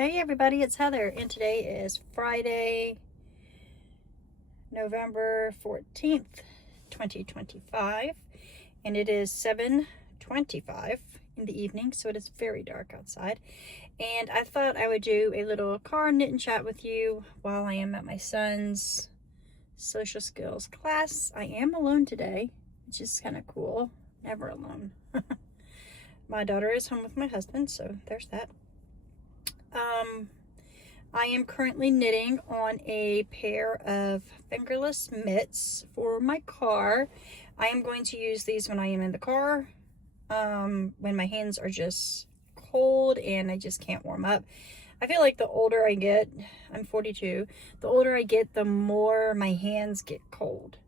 Hey everybody, it's Heather, and today is Friday, November 14th, 2025, and it is 7:25 in the evening, so it is very dark outside. And I thought I would do a little car knit and chat with you while I am at my son's social skills class. I am alone today, which is kind of cool. Never alone. My daughter is home with my husband, so there's that. I am currently knitting on a pair of fingerless mitts for my car. I am going to use these when I am in the car, when my hands are just cold and I just can't warm up. I feel like the older I get, I'm 42, the older I get, the more my hands get cold.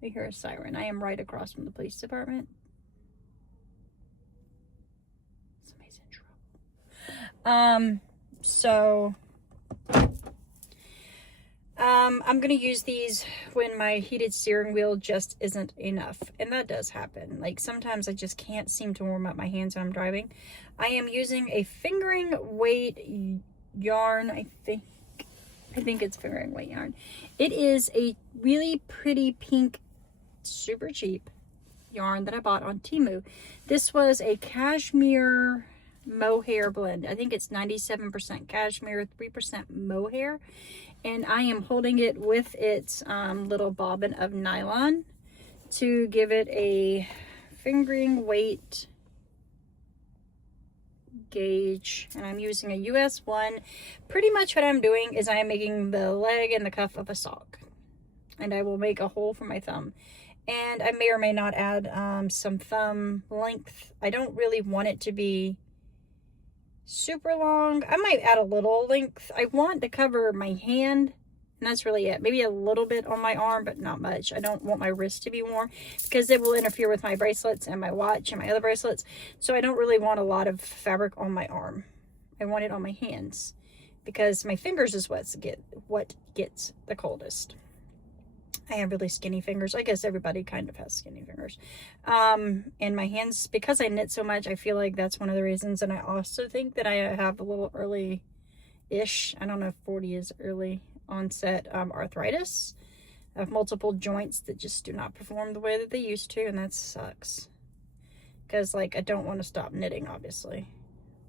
We hear a siren. I am right across from the police department. Somebody's in trouble. I'm going to use these when my heated steering wheel just isn't enough. And that does happen. Like sometimes I just can't seem to warm up my hands when I'm driving. I am using a fingering weight yarn. I think it's fingering weight yarn. It is a really pretty pink, super cheap yarn that I bought on Temu. This was a cashmere mohair blend. I think it's 97% cashmere, 3% mohair, and I am holding it with its little bobbin of nylon to give it a fingering weight gauge, and I'm using a US 1. Pretty much what I'm doing is I am making the leg and the cuff of a sock, and I will make a hole for my thumb, and I may or may not add some thumb length. I don't really want it to be super long. I might add a little length. I want to cover my hand, and that's really it. Maybe a little bit on my arm, but not much. I don't want my wrist to be warm because it will interfere with my bracelets and my watch and my other bracelets. So I don't really want a lot of fabric on my arm. I want it on my hands because my fingers is what gets the coldest. I have really skinny fingers. I guess everybody kind of has skinny fingers. And my hands, because I knit so much, I feel like that's one of the reasons. And I also think that I have a little early-ish, I don't know if 40 is early onset, arthritis. I have multiple joints that just do not perform the way that they used to, and that sucks. Because, like, I don't want to stop knitting, obviously.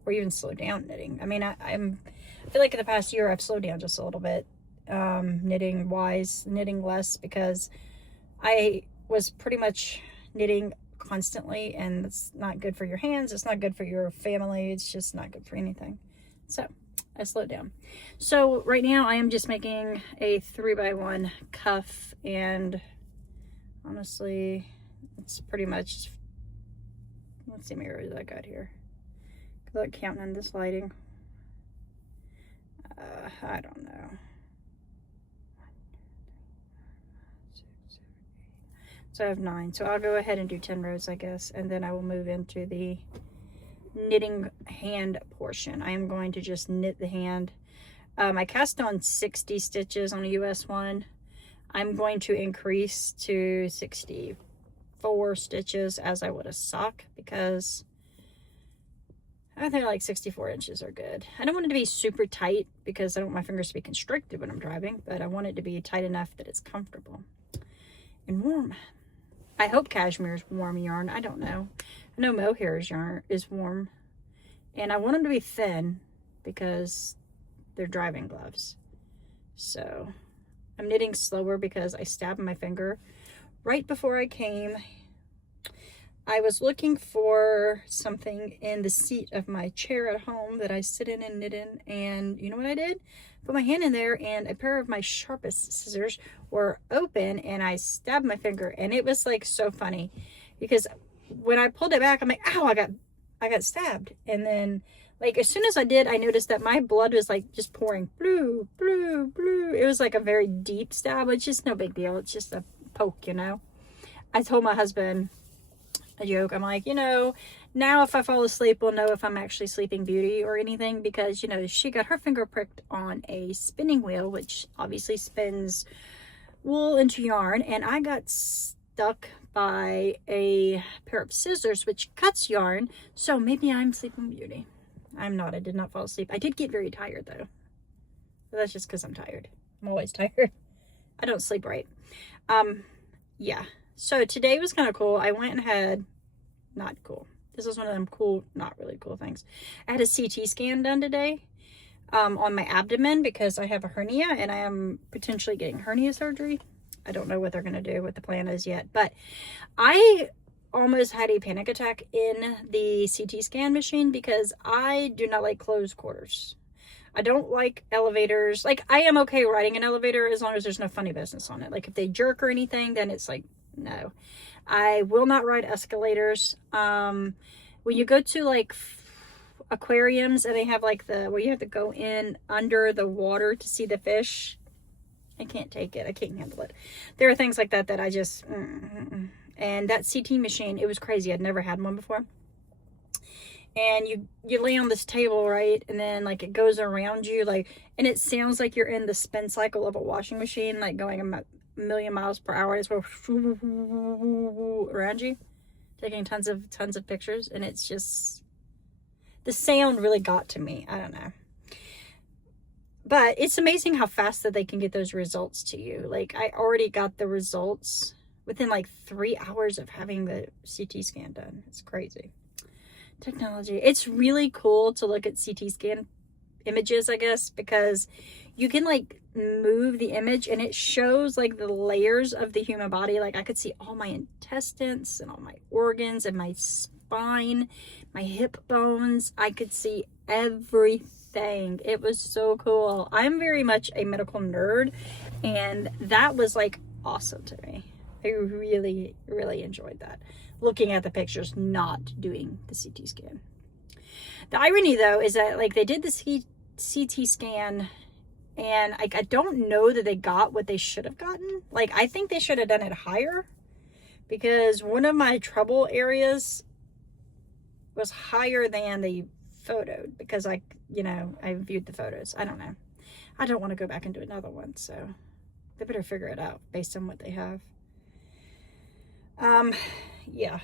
Or even slow down knitting. I mean, I feel like in the past year I've slowed down just a little bit. Knitting less, because I was pretty much knitting constantly, and it's not good for your hands, it's not good for your family, it's just not good for anything. So I slowed down. So right now I am just making a 3x1 cuff, and honestly it's pretty much, let's see how many rows I got here. Good luck counting in this lighting. I don't know. So I have 9. So I'll go ahead and do 10 rows, I guess. And then I will move into the knitting hand portion. I am going to just knit the hand. I cast on 60 stitches on a US 1. I'm going to increase to 64 stitches as I would a sock, because I think like 64 inches are good. I don't want it to be super tight because I don't want my fingers to be constricted when I'm driving, but I want it to be tight enough that it's comfortable and warm. I hope cashmere is warm yarn. I don't know. I know mohair's yarn is warm. And I want them to be thin because they're driving gloves. So I'm knitting slower because I stabbed my finger right before I came. I was looking for something in the seat of my chair at home that I sit in and knit in, and you know what I did? Put my hand in there, and a pair of my sharpest scissors were open, and I stabbed my finger, and it was like so funny because when I pulled it back, I'm like, ow, I got stabbed. And then like as soon as I did, I noticed that my blood was like just pouring blue. It was like a very deep stab. It's just no big deal. It's just a poke, you know. I told my husband a joke. I'm like, you know, now if I fall asleep, we'll know if I'm actually Sleeping Beauty or anything, because, you know, she got her finger pricked on a spinning wheel, which obviously spins wool into yarn, and I got stuck by a pair of scissors, which cuts yarn, so maybe I'm Sleeping Beauty. I'm not. I did not fall asleep. I did get very tired though. But that's just because I'm tired. I'm always tired. I don't sleep right. Yeah. So today was kind of cool. I went and had, not cool. This is one of them cool, not really cool things. I had a CT scan done today on my abdomen because I have a hernia and I am potentially getting hernia surgery. I don't know what they're going to do, what the plan is yet. But I almost had a panic attack in the CT scan machine because I do not like closed quarters. I don't like elevators. Like, I am okay riding an elevator as long as there's no funny business on it. Like, if they jerk or anything, then it's like, no. I will not ride escalators. When you go to, like, aquariums and they have, like, where you have to go in under the water to see the fish, I can't take it. I can't handle it. There are things like that that I just, And that CT machine, it was crazy. I'd never had one before. And you lay on this table, right? And then, like, it goes around you, like, and it sounds like you're in the spin cycle of a washing machine, like, going a million miles per hour. It's around you, taking tons of pictures. And it's just, the sound really got to me. I don't know. But it's amazing how fast that they can get those results to you. Like, I already got the results within, like, 3 hours of having the CT scan done. It's crazy. Technology. It's really cool to look at CT scan images, I guess, because you can, like, move the image and it shows, like, the layers of the human body. Like, I could see all my intestines and all my organs and my spine, my hip bones. I could see everything. It was so cool. I'm very much a medical nerd, and that was, like, awesome to me. I really, really enjoyed that. Looking at the pictures, not doing the CT scan. The irony, though, is that, like, they did the CT scan, and I don't know that they got what they should have gotten. Like, I think they should have done it higher, because one of my trouble areas was higher than they photoed, because I viewed the photos. I don't know. I don't want to go back and do another one, so they better figure it out based on what they have. Yeah.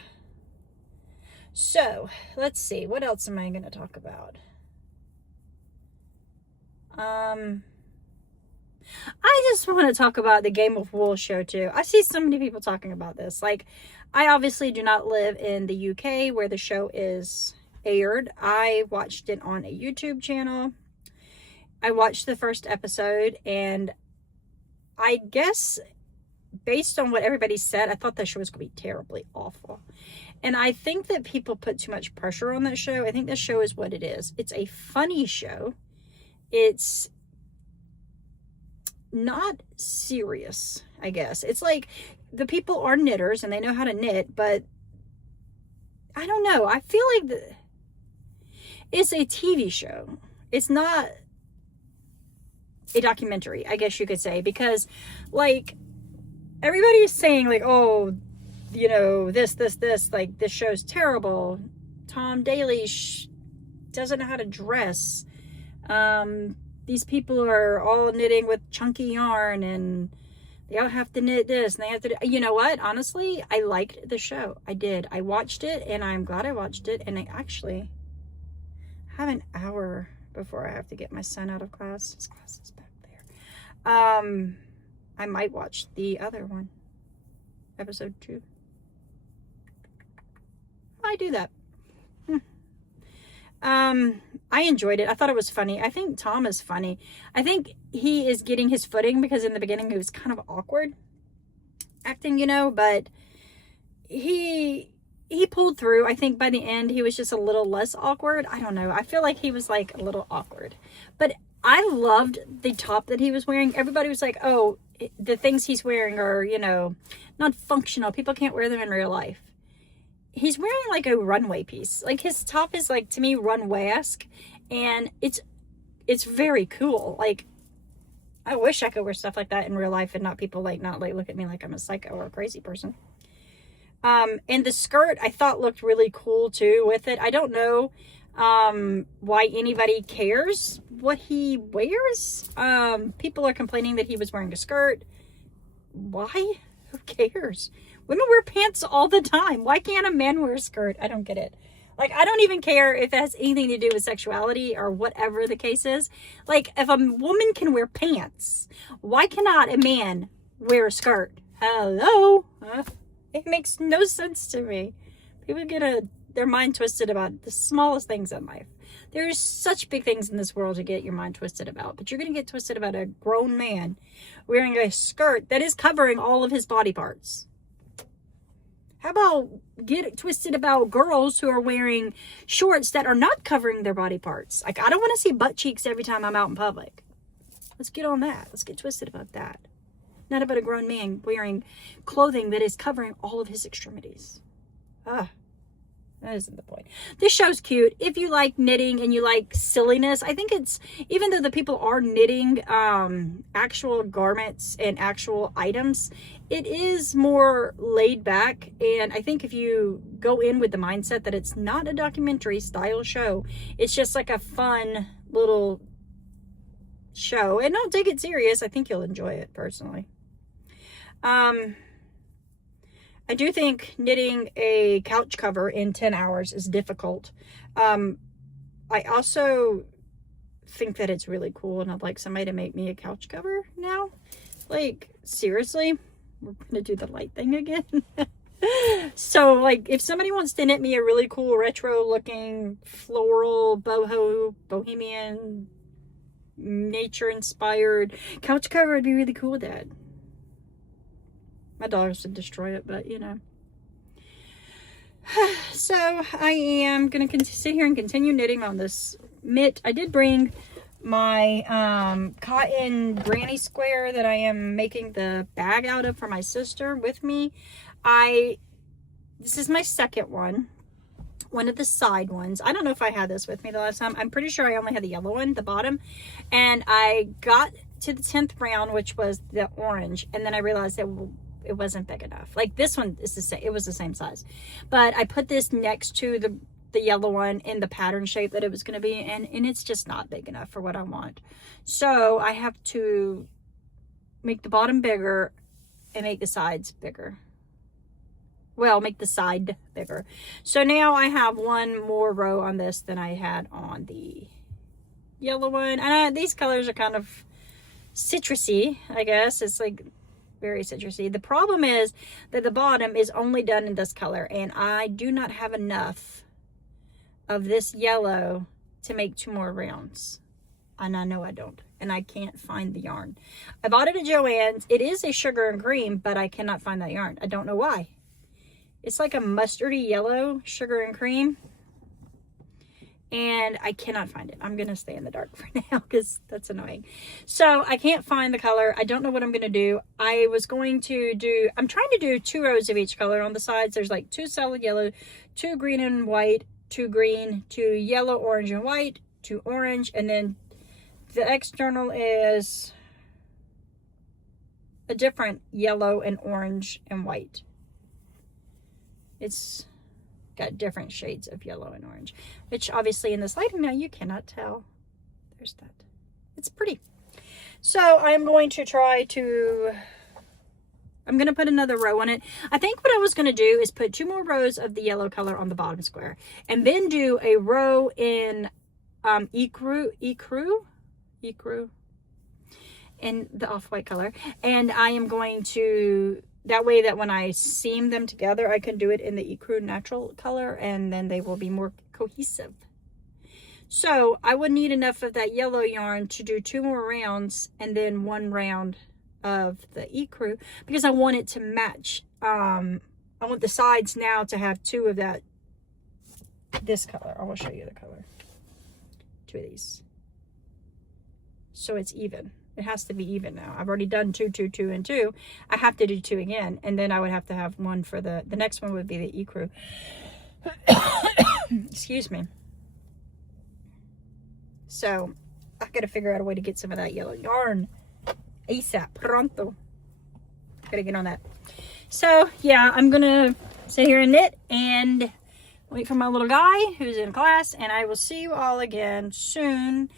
So, let's see. What else am I going to talk about? I just want to talk about the Game of Wool show, too. I see so many people talking about this. Like, I obviously do not live in the UK where the show is aired. I watched it on a YouTube channel. I watched the first episode, and I guess, based on what everybody said, I thought that show was going to be terribly awful. And I think that people put too much pressure on that show. I think the show is what it is. It's a funny show. It's not serious, I guess. It's like, the people are knitters and they know how to knit, but I don't know. I feel like it's a TV show. It's not a documentary, I guess you could say, because, like, everybody is saying, like, oh, you know, this, like, this show's terrible. Tom Daly doesn't know how to dress. These people are all knitting with chunky yarn, and they all have to knit this, and they have to, you know what? Honestly, I liked the show. I did. I watched it, and I'm glad I watched it, and I actually have an hour before I have to get my son out of class. His class is back there. I might watch the other one, episode 2. I do that. I enjoyed it. I thought it was funny. I think Tom is funny. I think he is getting his footing, because in the beginning he was kind of awkward acting, you know, but he pulled through. I think by the end he was just a little less awkward. I don't know. I feel like he was, like, a little awkward. But I loved the top that he was wearing. Everybody was like, oh, the things he's wearing are, you know, not functional. People can't wear them in real life. He's wearing, like, a runway piece. Like, his top is, like, to me, runway-esque, and it's very cool. Like, I wish I could wear stuff like that in real life and not people, like, not, like, look at me like I'm a psycho or a crazy person. And the skirt, I thought, looked really cool, too, with it. I don't know why anybody cares what he wears. People are complaining that he was wearing a skirt. Why? Who cares? Women wear pants all the time. Why can't a man wear a skirt? I don't get it. Like, I don't even care if it has anything to do with sexuality or whatever the case is. Like, if a woman can wear pants, why cannot a man wear a skirt? Hello? It makes no sense to me. People get their mind twisted about the smallest things in life. There's such big things in this world to get your mind twisted about, but you're going to get twisted about a grown man wearing a skirt that is covering all of his body parts. How about get it twisted about girls who are wearing shorts that are not covering their body parts? Like, I don't want to see butt cheeks every time I'm out in public. Let's get on that. Let's get twisted about that. Not about a grown man wearing clothing that is covering all of his extremities. That isn't the point. This show's cute. If you like knitting and you like silliness, I think it's, even though the people are knitting actual garments and actual items, it is more laid back. And I think if you go in with the mindset that it's not a documentary style show, it's just like a fun little show, and don't take it serious, I think you'll enjoy it personally. I do think knitting a couch cover in 10 hours is difficult. I also think that it's really cool, and I'd like somebody to make me a couch cover now. Like, seriously, we're gonna do the light thing again. So, like, if somebody wants to knit me a really cool retro looking floral bohemian nature inspired couch cover, I'd be really cool with that. My daughters would destroy it, but you know. So I am going to sit here and continue knitting on this mitt. I did bring my cotton granny square that I am making the bag out of for my sister with me. This is my second one of the side ones. I don't know if I had this with me the last time. I'm pretty sure I only had the yellow one, the bottom, and I got to the 10th round, which was the orange, and then I realized that it wasn't big enough. Like, this one is the same, it was the same size, but I put this next to the yellow one in the pattern shape that it was going to be, and it's just not big enough for what I want. So I have to make the bottom bigger and make the sides bigger. Well, make the side bigger. So now I have one more row on this than I had on the yellow one. And these colors are kind of citrusy, I guess. It's like very citrusy. The problem is that the bottom is only done in this color, and I do not have enough of this yellow to make 2 more rounds. And I know I don't. And I can't find the yarn. I bought it at Joann's. It is a sugar and cream, but I cannot find that yarn. I don't know why. It's like a mustardy yellow, sugar and cream. And I cannot find it. I'm going to stay in the dark for now because that's annoying. So I can't find the color. I don't know what I'm going to do. I'm trying to do 2 rows of each color on the sides. There's like 2 solid yellow, 2 green and white, 2 green, 2 yellow, orange, and white, 2 orange. And then the external is a different yellow and orange and white. It's got different shades of yellow and orange, which obviously in this lighting now you cannot tell. There's that. It's pretty. So I'm going to I'm going to put another row on it. I think what I was going to do is put 2 more rows of the yellow color on the bottom square, and then do a row in ecru in the off-white color. And I am going to, that way that when I seam them together, I can do it in the ecru natural color, and then they will be more cohesive. So I would need enough of that yellow yarn to do 2 more rounds, and then 1 round of the ecru, because I want it to match. I want the sides now to have 2 of that, this color. I will show you the color. 2 of these. So it's even. It has to be even now. I've already done 2, 2, 2, and 2. I have to do 2 again, and then I would have to have 1 for the next one would be the ecru. Excuse me. So I gotta figure out a way to get some of that yellow yarn ASAP, pronto. Gotta get on that. So yeah, I'm gonna sit here and knit and wait for my little guy who's in class, and I will see you all again soon.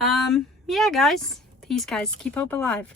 Yeah, guys. Peace, guys. Keep hope alive.